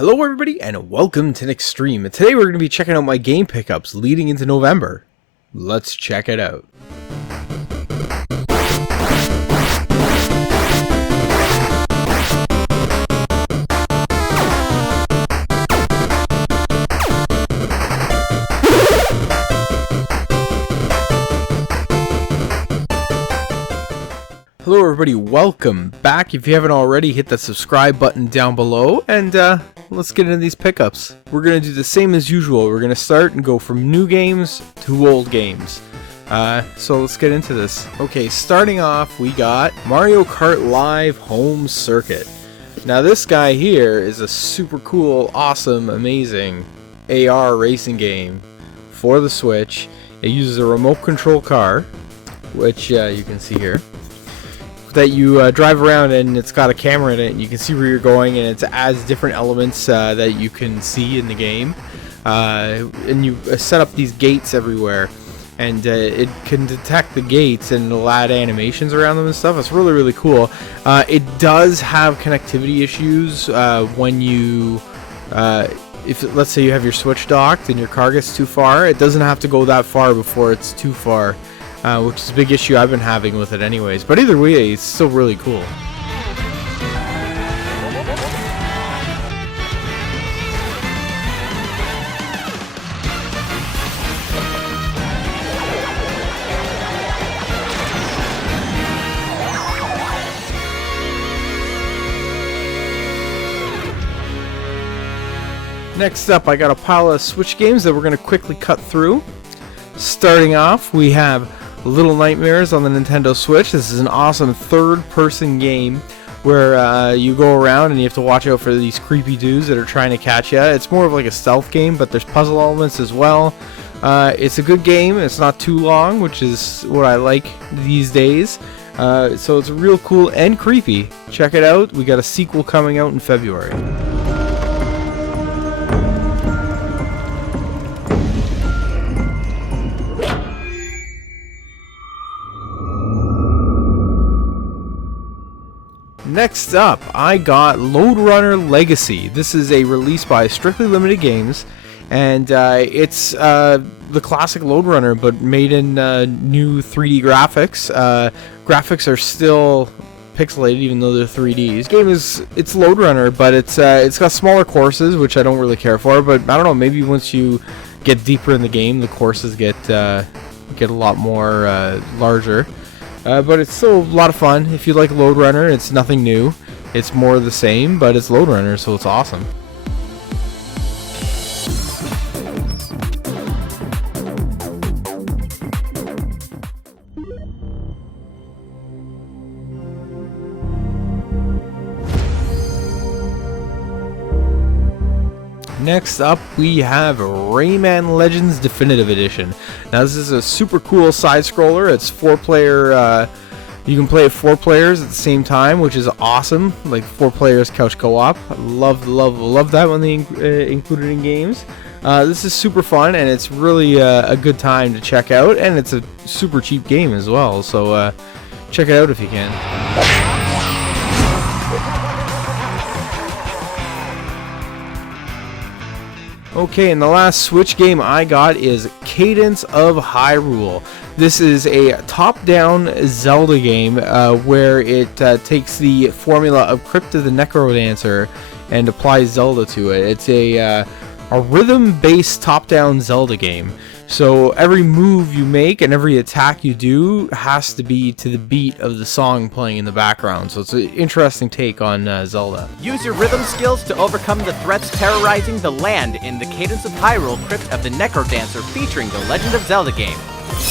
Hello everybody and welcome to Nick's stream. And today we're going to be checking out my game pickups leading into November. Let's check it out. Hello everybody, welcome back. If you haven't already, hit that subscribe button down below and let's get into these pickups. We're going to do the same as usual. We're going to start and go from new games to old games. So let's get into this. Okay, starting off we got Mario Kart Live Home Circuit. Now this guy here is a super cool, awesome, amazing AR racing game for the Switch. It uses a remote control car, which you can see here, that you drive around, and it's got a camera in it and you can see where you're going, and it adds different elements that you can see in the game, and you set up these gates everywhere, and it can detect the gates and it'll add animations around them and stuff. It's really, really cool. It does have connectivity issues when you if let's say you have your Switch docked and your car gets too far. It doesn't have to go that far before it's too far, which is a big issue I've been having with it anyways. But either way, it's still really cool. Next up, I got a pile of Switch games that we're going to quickly cut through. Starting off, we have Little Nightmares on the Nintendo Switch. This is an awesome third-person game where you go around and you have to watch out for these creepy dudes that are trying to catch you. It's more of like a stealth game, but there's puzzle elements as well. It's a good game. It's not too long, which is what I like these days. So it's real cool and creepy. Check it out. We got a sequel coming out in February. Next up, I got Lode Runner Legacy. This is a release by Strictly Limited Games, and it's the classic Lode Runner, but made in new 3D graphics. Graphics are still pixelated, even though they're 3D. This game it's Lode Runner, but it's got smaller courses, which I don't really care for. But I don't know, maybe once you get deeper in the game, the courses get a lot more larger. But it's still a lot of fun. If you like Lode Runner, it's nothing new. It's more of the same, but it's Lode Runner, so it's awesome. Next up, we have Rayman Legends Definitive Edition. Now, this is a super cool side-scroller. It's 4-player. You can play it 4 players at the same time, which is awesome. Like 4 players couch co-op. Love that when they include it in games. This is super fun, and it's really a good time to check out. And it's a super cheap game as well. So check it out if you can. Okay, and the last Switch game I got is Cadence of Hyrule. This is a top-down Zelda game where it takes the formula of Crypta the Necrodancer and applies Zelda to it. It's a rhythm-based top-down Zelda game. So every move you make and every attack you do has to be to the beat of the song playing in the background. So it's an interesting take on Zelda. Use your rhythm skills to overcome the threats terrorizing the land in the Cadence of Hyrule Crypt of the Necrodancer featuring the Legend of Zelda game.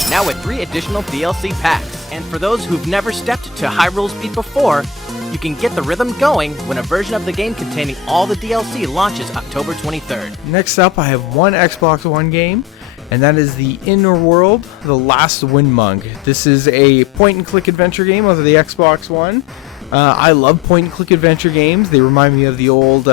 Now with 3 additional DLC packs. And for those who've never stepped to Hyrule's beat before, you can get the rhythm going when a version of the game containing all the DLC launches October 23rd. Next up, I have one Xbox One game, and that is the Inner World, The Last Windmug. This is a point-and-click adventure game on the Xbox One. I love point-and-click adventure games. They remind me of the old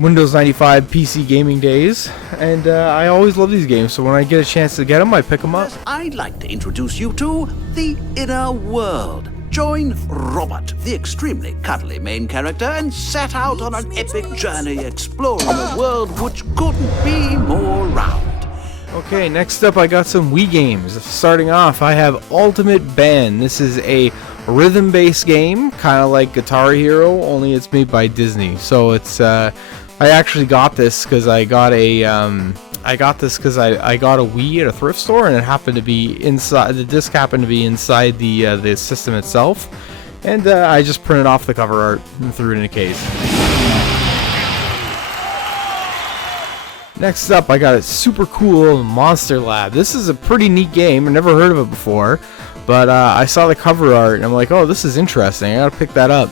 Windows 95 PC gaming days, and I always love these games, so when I get a chance to get them, I pick them up. I'd like to introduce you to the Inner World. Join Robert, the extremely cuddly main character, and set out on an epic journey exploring a world which couldn't be more round. Okay, next up I got some Wii games. Starting off, I have Ultimate Band. This is a rhythm-based game, kind of like Guitar Hero, only it's made by Disney. So it's I actually got this because I got a Wii at a thrift store, and it happened to be inside. The disc happened to be inside the system itself, and I just printed off the cover art and threw it in a case. Next up, I got a super cool Monster Lab. This is a pretty neat game. I never heard of it before, but I saw the cover art and I'm like, oh, this is interesting. I gotta pick that up.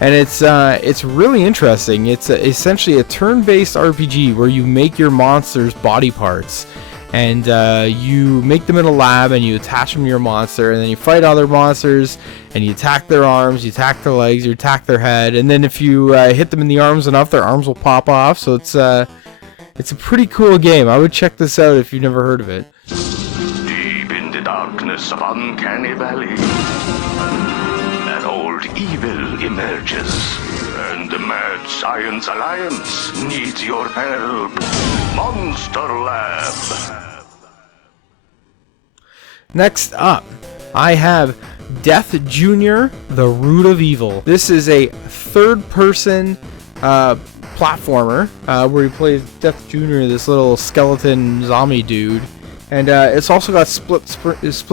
And it's really interesting. It's essentially a turn-based RPG where you make your monsters' body parts, and you make them in a lab and you attach them to your monster, and then you fight other monsters and you attack their arms, you attack their legs, you attack their head, and then if you hit them in the arms enough, their arms will pop off. So it's a pretty cool game. I would check this out if you've never heard of it. Deep in the darkness of Uncanny Valley, an old evil emerges, and the Mad Science Alliance needs your help. Monster Lab. Next up, I have Death Jr., The Root of Evil. This is a third-person platformer where you play Death Jr., this little skeleton zombie dude, and it's also got split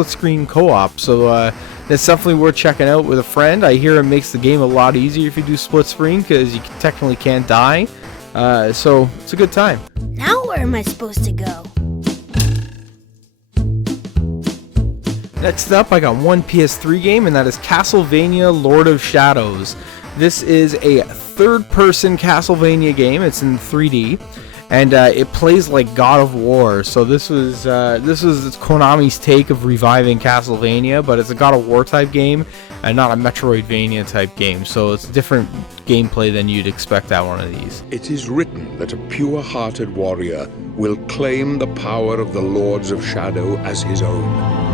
screen co-op, so that's definitely worth checking out with a friend. I hear it makes the game a lot easier if you do split screen because you technically can't die, so it's a good time. Now where am I supposed to go? Next up, I got one PS3 game, and that is Castlevania Lord of Shadows. This is a third-person Castlevania game. It's in 3D, and it plays like God of War. So this was Konami's take of reviving Castlevania, but it's a God of War type game and not a Metroidvania type game. So it's different gameplay than you'd expect out one of these. It is written that a pure-hearted warrior will claim the power of the Lords of Shadow as his own.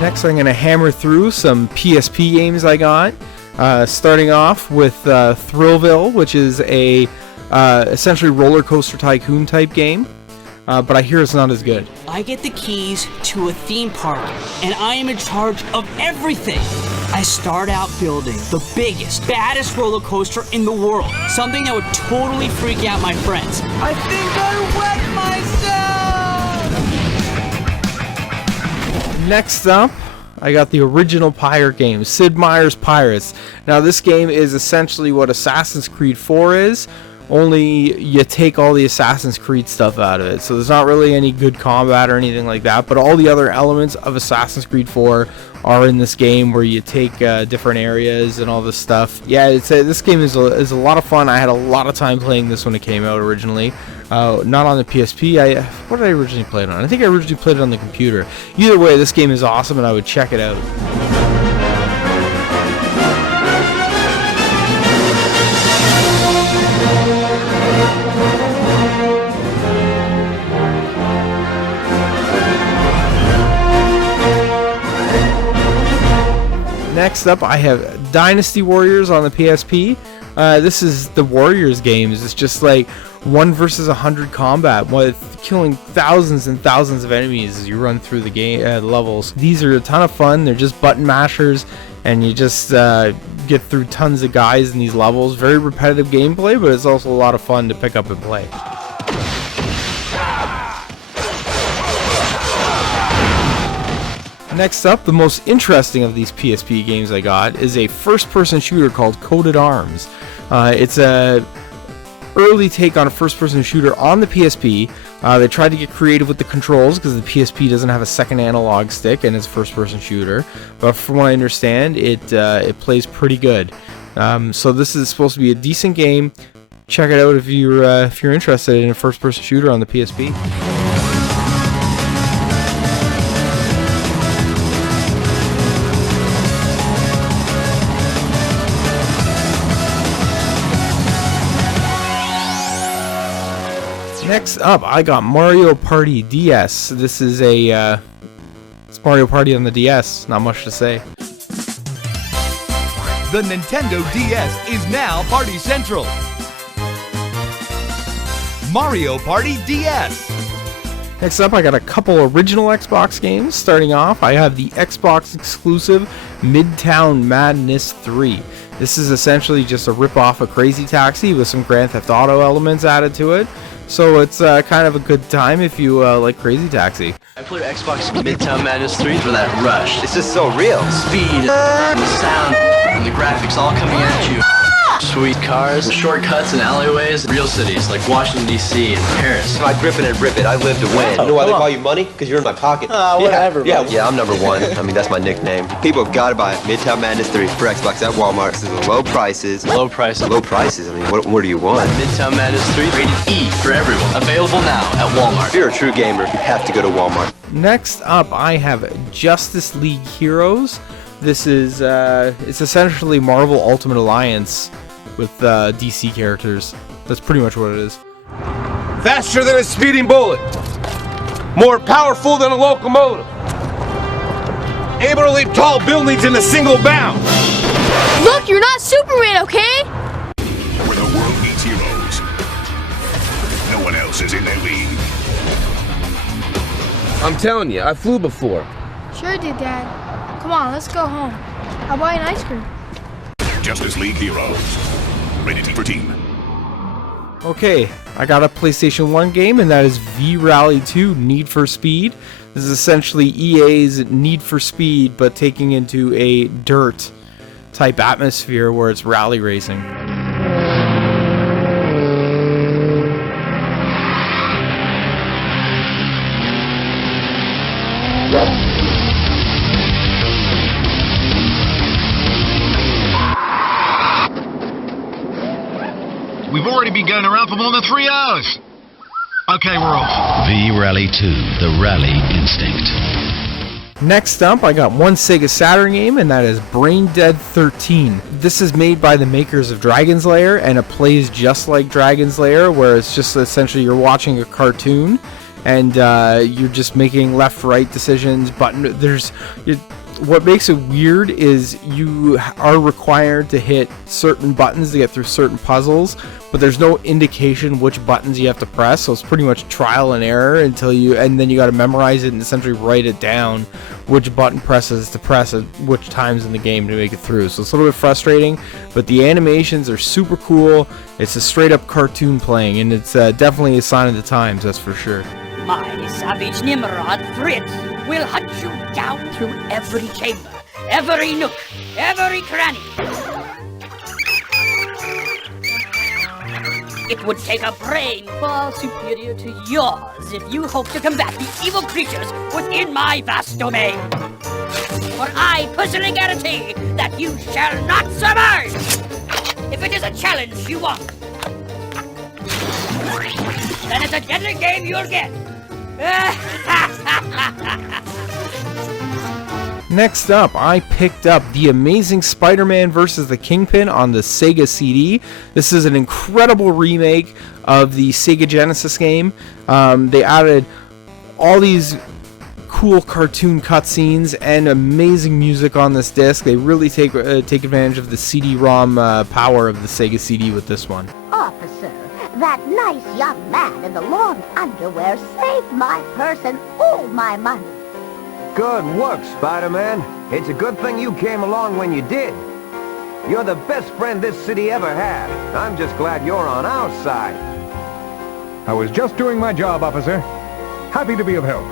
Next, I'm going to hammer through some PSP games I got. Starting off with Thrillville, which is a essentially roller coaster tycoon type game, but I hear it's not as good. I get the keys to a theme park, and I am in charge of everything. I start out building the biggest, baddest roller coaster in the world, something that would totally freak out my friends. I think I wet myself! Next up, I got the original pirate game, Sid Meiers Pirates. Now this game is essentially what Assassin's Creed 4 is, only you take all the Assassin's Creed stuff out of it. So there's not really any good combat or anything like that, but all the other elements of Assassin's Creed 4 are in this game, where you take different areas and all this stuff. Yeah, this game is a lot of fun. I had a lot of time playing this when it came out originally. Not on the PSP. What did I originally play it on? I think I originally played it on the computer. Either way, this game is awesome, and I would check it out. Next up, I have Dynasty Warriors on the PSP. This is the Warriors games. It's just like 1 versus 100 combat with killing thousands and thousands of enemies as you run through the game levels. These are a ton of fun. They're just button mashers, and you just get through tons of guys in these levels. Very repetitive gameplay, but it's also a lot of fun to pick up and play. Next up, the most interesting of these PSP games I got is a first-person shooter called Coded Arms. It's a early take on a first-person shooter on the PSP. They tried to get creative with the controls because the PSP doesn't have a second analog stick and it's a first-person shooter. But from what I understand, it plays pretty good. So this is supposed to be a decent game. Check it out if you're interested in a first-person shooter on the PSP. Next up, I got Mario Party DS. This is it's Mario Party on the DS. Not much to say. The Nintendo DS is now Party Central. Mario Party DS. Next up, I got a couple original Xbox games. Starting off, I have the Xbox exclusive Midtown Madness 3. This is essentially just a rip-off of Crazy Taxi with some Grand Theft Auto elements added to it. So it's kind of a good time if you like Crazy Taxi. I played Xbox Midtown Madness 3 for that rush. This is so real. Speed, and the sound, and the graphics all coming at you. Sweet cars, shortcuts and alleyways, real cities like Washington, D.C. and Paris. I grip it and rip it. I live to win. You know why they call you money? Because you're in my pocket. Whatever. Yeah, I'm number one. I mean, that's my nickname. People have got to buy Midtown Madness 3 for Xbox at Walmart. This is low prices. Low prices. Low prices? I mean, what do you want? Midtown Madness 3, rated E for everyone. Available now at Walmart. If you're a true gamer, you have to go to Walmart. Next up, I have Justice League Heroes. This is, it's essentially Marvel Ultimate Alliance with DC characters. That's pretty much what it is. Faster than a speeding bullet. More powerful than a locomotive. Able to leap tall buildings in a single bound. Look, you're not Superman, okay? Where the world needs heroes. No one else is in their league. I'm telling you, I flew before. Sure did, Dad. Come on, let's go home. I'll buy an ice cream. Justice League Heroes. Rated T for Teen. Okay, I got a PlayStation 1 game, and that is V-Rally 2 Need for Speed. This is essentially EA's Need for Speed, but taking into a dirt type atmosphere where it's rally racing. We've already been going around for more than 3 hours. Okay, we're off. V-Rally 2, the Rally Instinct. Next up, I got one Sega Saturn game, and that is Brain Dead 13. This is made by the makers of Dragon's Lair, and it plays just like Dragon's Lair, where it's just essentially you're watching a cartoon, and you're just making left-right decisions. What makes it weird is you are required to hit certain buttons to get through certain puzzles, but there's no indication which buttons you have to press, so it's pretty much trial and error and then you got to memorize it and essentially write it down which button presses to press at which times in the game to make it through. So it's a little bit frustrating, but the animations are super cool. It's a straight up cartoon playing, and it's definitely a sign of the times, that's for sure. My savage Nimrod Fritz will hunt you down through every chamber, every nook, every cranny. It would take a brain far superior to yours if you hope to combat the evil creatures within my vast domain. For I personally guarantee that you shall not survive. If it is a challenge you want, then it's a deadly game you'll get. Next up, I picked up The Amazing Spider-Man vs. the Kingpin on the Sega CD. This is an incredible remake of the Sega Genesis game. They added all these cool cartoon cutscenes and amazing music on this disc. They really take advantage of the CD-ROM power of the Sega CD with this one. Officer, that nice young man in the long underwear saved my purse and all my money. Good work, Spider-Man. It's a good thing you came along when you did. You're the best friend this city ever had. I'm just glad you're on our side. I was just doing my job, officer. Happy to be of help.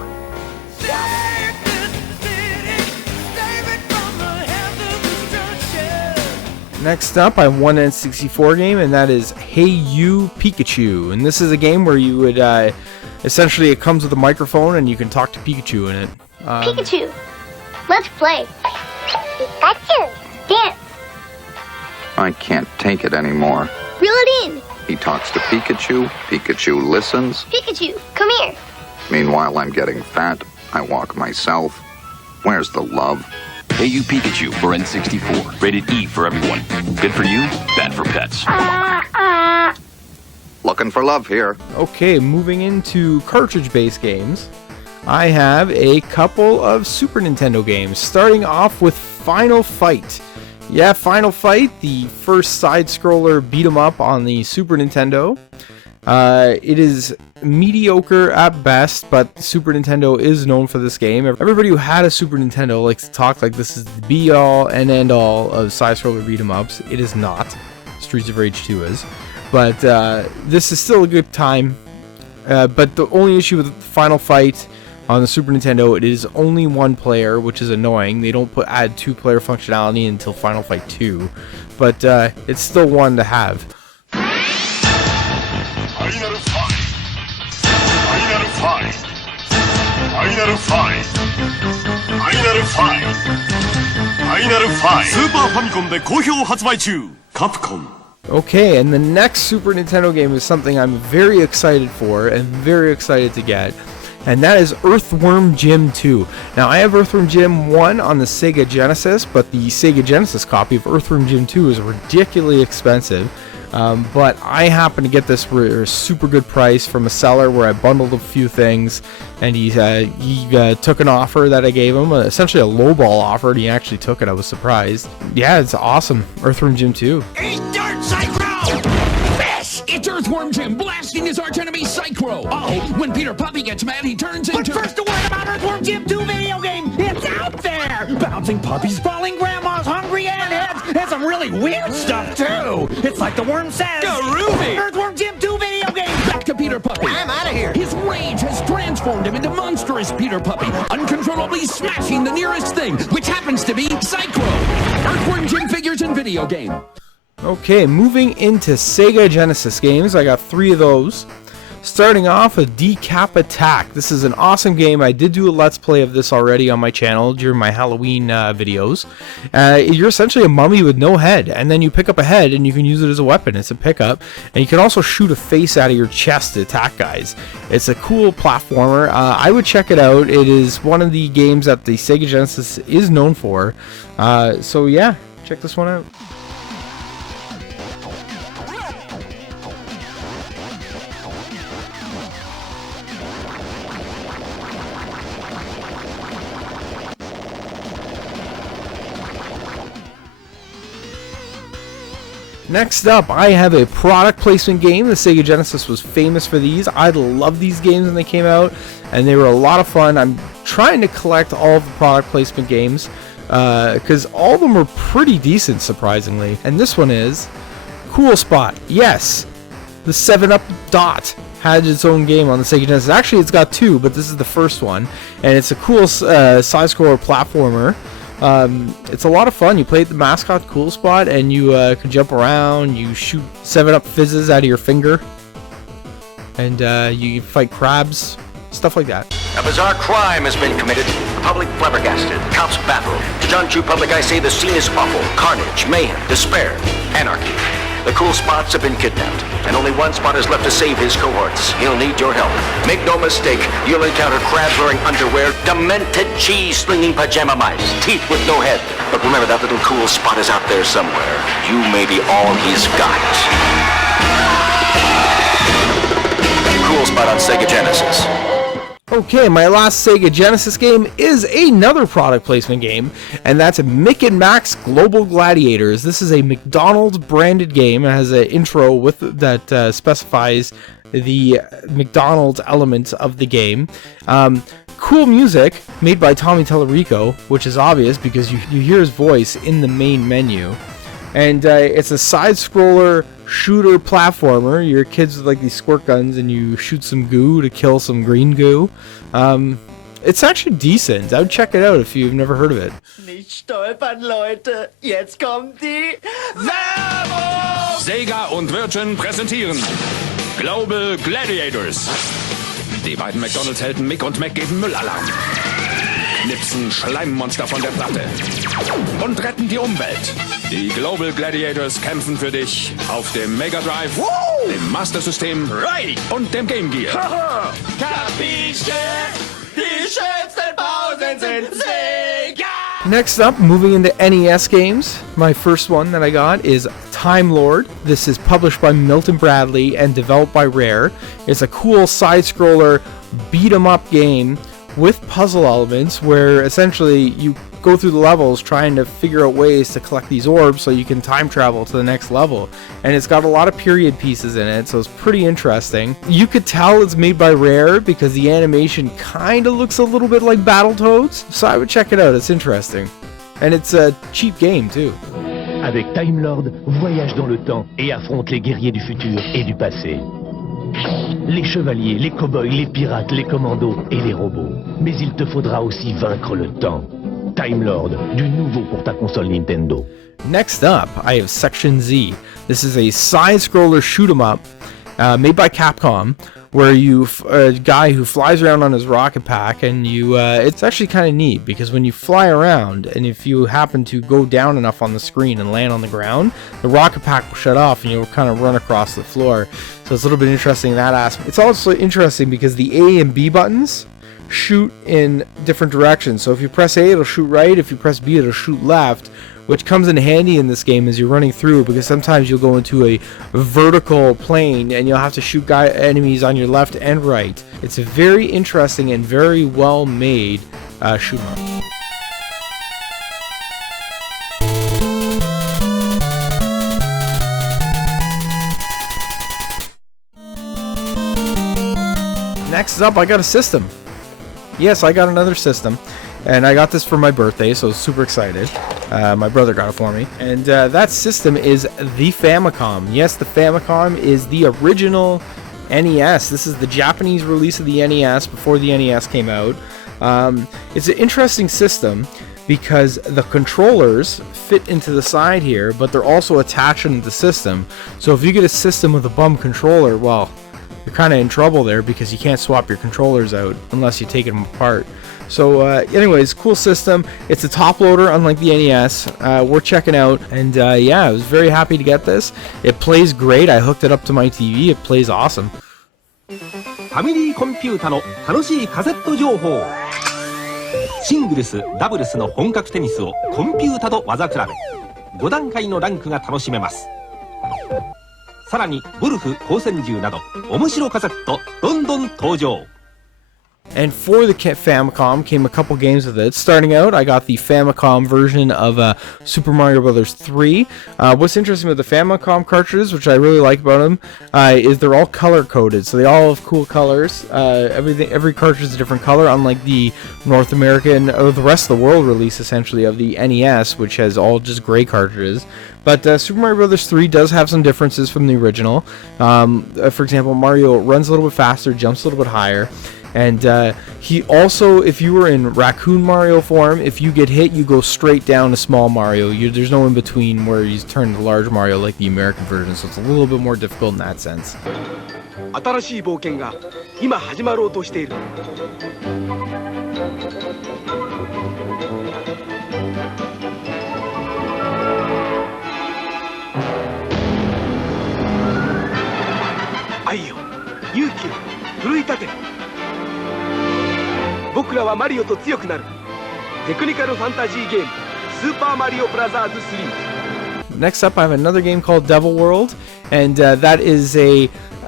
Next up, I have one N64 game, and that is Hey You Pikachu. And this is a game where you would, essentially it comes with a microphone and you can talk to Pikachu in it. Pikachu, let's play. Pikachu, dance. I can't take it anymore. Reel it in. He talks to Pikachu, Pikachu listens. Pikachu, come here. Meanwhile, I'm getting fat. I walk myself. Where's the love? Hey You Pikachu for N64. Rated E for everyone. Good for you, bad for pets. Looking for love here. Okay, moving into cartridge-based games, I have a couple of Super Nintendo games, starting off with Final Fight. Yeah, Final Fight, the first side-scroller beat-em-up on the Super Nintendo. It is mediocre at best, but Super Nintendo is known for this game. Everybody who had a Super Nintendo likes to talk like this is the be-all and end-all of side-scroller beat-em-ups. It is not. Streets of Rage 2 is. But this is still a good time. But the only issue with Final Fight on the Super Nintendo, it is only one player, which is annoying. They don't add two-player functionality until Final Fight 2. But it's still one to have. Okay, and the next Super Nintendo game is something I'm very excited for and very excited to get, and that is Earthworm Jim 2. Now, I have Earthworm Jim 1 on the Sega Genesis, but the Sega Genesis copy of Earthworm Jim 2 is ridiculously expensive. But I happened to get this for a super good price from a seller where I bundled a few things, and he took an offer that I gave him, essentially a lowball offer, and he actually took it. I was surprised. Yeah, it's awesome. Earthworm Jim 2. Eat dirt, Psychro! Fish! It's Earthworm Jim blasting his archenemy Psychro! Oh, when Peter Puppy gets mad, he turns into... But first, a word about Earthworm Jim 2 video game! It's out there! Bouncing puppies, falling grandmas, hungry airheads, and some really weird stuff, too! It's like the worm says... Groovy! Earthworm Jim 2 video game! Back to Peter Puppy! I'm out of here! His rage has transformed him into monstrous Peter Puppy, uncontrollably smashing the nearest thing, which happens to be Psychro! Earthworm Jim figures and video game. Okay, moving into Sega Genesis games, I got 3 of those. Starting off with Dcap Attack. This is an awesome game. I did do a Let's Play of this already on my channel during my Halloween videos. You're essentially a mummy with no head, and then you pick up a head and you can use it as a weapon. It's a pickup, and you can also shoot a face out of your chest to attack guys. It's a cool platformer. I would check it out. It is one of the games that the Sega Genesis is known for. So yeah, check this one out. Next up, I have a product placement game. The Sega Genesis was famous for these. I love these games when they came out, and they were a lot of fun. I'm trying to collect all of the product placement games, because all of them were pretty decent, surprisingly. And this one is Cool Spot. Yes, the 7-Up Dot had its own game on the Sega Genesis. Actually, it's got 2, but this is the first one, and it's a cool side-scroller platformer. It's a lot of fun. You play the mascot Cool Spot, and you can jump around, you shoot 7-Up fizzes out of your finger, and you fight crabs, stuff like that. A bizarre crime has been committed. The public flabbergasted. Cops baffled. To John True Public, I say the scene is awful. Carnage, mayhem, despair, anarchy. The Cool Spots have been kidnapped, and only one spot is left to save his cohorts. He'll need your help. Make no mistake, you'll encounter crabs wearing underwear, demented cheese-slinging pajama mice, teeth with no head. But remember, that little Cool Spot is out there somewhere. You may be all he's got. Cool Spot on Sega Genesis. Okay, my last Sega Genesis game is another product placement game, and that's Mick and Max Global Gladiators. This is a McDonald's branded game. It has an intro with that specifies the McDonald's elements of the game. Cool music made by Tommy Tallarico, which is obvious because you hear his voice in the main menu. And it's a side-scroller shooter platformer. You're kids with like these squirt guns, and you shoot some goo to kill some green goo. It's actually decent. I would check it out if you've never heard of it. Nicht stolpern, Leute. Jetzt kommt die Werbung! Sega und Virgin präsentieren Global Gladiators. Die beiden McDonalds-Helden Mick und Mac geben Müllalarm. Knipsen Schleimmonster von der Platte und retten die Umwelt. Die Global Gladiators kämpfen für dich auf dem Mega Drive, dem Master System und dem Game Gear. Capisce? Die schönsten Pausen sind Sega! Next up, moving into NES games, my first one that I got is Time Lord. This is published by Milton Bradley and developed by Rare. It's a cool side-scroller beat-em-up game with puzzle elements where essentially you go through the levels trying to figure out ways to collect these orbs so you can time travel to the next level. And it's got a lot of period pieces in it, so it's pretty interesting. You could tell it's made by Rare because the animation kind of looks a little bit like Battletoads, so I would check it out, it's interesting. And it's a cheap game too. Avec Time Lord, voyage dans le temps et affronte les guerriers du futur et du passé. Les chevaliers, les cow-boys, les pirates, les commandos et les robots. Mais il te faudra aussi vaincre le temps. Time Lord, du nouveau pour ta console Nintendo. Next up, I have Section Z. This is a side-scroller shoot-'em-up made by Capcom, where a guy who flies around on his rocket pack, and it's actually kind of neat because when you fly around, and if you happen to go down enough on the screen and land on the ground, the rocket pack will shut off and you'll kind of run across the floor. So it's a little bit interesting in that aspect. It's also interesting because the A and B buttons shoot in different directions. So if you press A, it'll shoot right. If you press B, it'll shoot left, which comes in handy in this game as you're running through, because sometimes you'll go into a vertical plane and you'll have to shoot enemies on your left and right. It's a very interesting and very well made shoot 'em up. Next up, I got a system. Yes, I got another system, and I got this for my birthday, so I was super excited. My brother got it for me, and that system is the Famicom. Yes, the Famicom is the original NES. This is the Japanese release of the NES before the NES came out. It's an interesting system because the controllers fit into the side here, but they're also attached into the system. So if you get a system with a bum controller, well, you're kind of in trouble there because you can't swap your controllers out unless you take them apart. So anyways, cool system. It's a top loader unlike the NES. We're checking out, and yeah, I was very happy to get this. It plays great. I hooked it up to my TV. It plays awesome. ファミリーコンピュータの楽しいカセット情報。シングルス、ダブルスの本格テニスをコンピュータと技比べ。5段階のランクが楽しめます。さらにゴルフ、光線銃など面白カセットどんどん登場。And for the Famicom came a couple games with it. Starting out, I got the Famicom version of Super Mario Bros. 3. What's interesting with the Famicom cartridges, which I really like about them, is they're all color-coded. So they all have cool colors. Every cartridge is a different color, unlike the North American, or the rest of the world release, essentially, of the NES, which has all just gray cartridges. But Super Mario Bros. 3 does have some differences from the original. For example, Mario runs a little bit faster, jumps a little bit higher. And he also, if you were in Raccoon Mario form, if you get hit, you go straight down to Small Mario. There's no in between where he's turned to Large Mario like the American version, so it's a little bit more difficult in that sense. 新しい冒険が今始まろうとしている。愛よ、勇気を奮い立て。僕らはマリオと強くなる。テクニカルファンタジーゲームスーパーマリオブラザーズ3。 Next up, I have another game called Devil World, and that is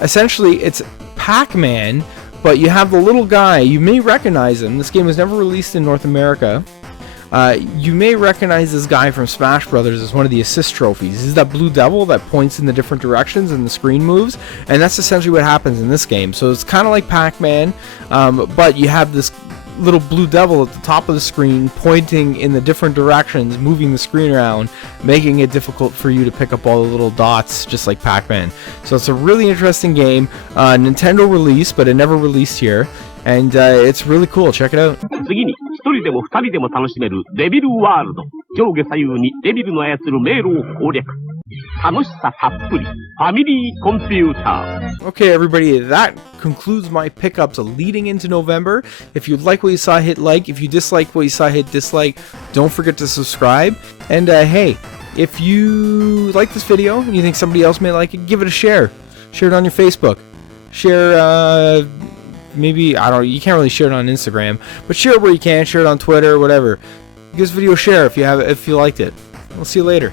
essentially it's Pac-Man, but you have the little guy. You may recognize him. This game was never released in North America. You may recognize this guy from Smash Brothers as one of the assist trophies. This is that blue devil that points in the different directions and the screen moves, and that's essentially what happens in this game. So it's kind of like Pac-Man, but you have this little blue devil at the top of the screen pointing in the different directions, moving the screen around, making it difficult for you to pick up all the little dots, just like Pac-Man. So it's a really interesting game. Nintendo release, but it never released here, and it's really cool. Check it out. 次に一人でも二人でも楽しめるデビルワールド。上下左右にデビルの操る迷路を攻略。楽しさたっぷり。ファミリーコンピューター。 Okay, everybody, that concludes my pickups leading into November. If you like what you saw, hit like. If you dislike what you saw, hit dislike. Don't forget to subscribe. And hey, if you like this video and you think somebody else may like it, give it a share. Share it on your Facebook. Share, maybe, I don't know, you can't really share it on Instagram, but share it where you can. Share it on Twitter, whatever. Give this video a share if you liked it. We'll see you later.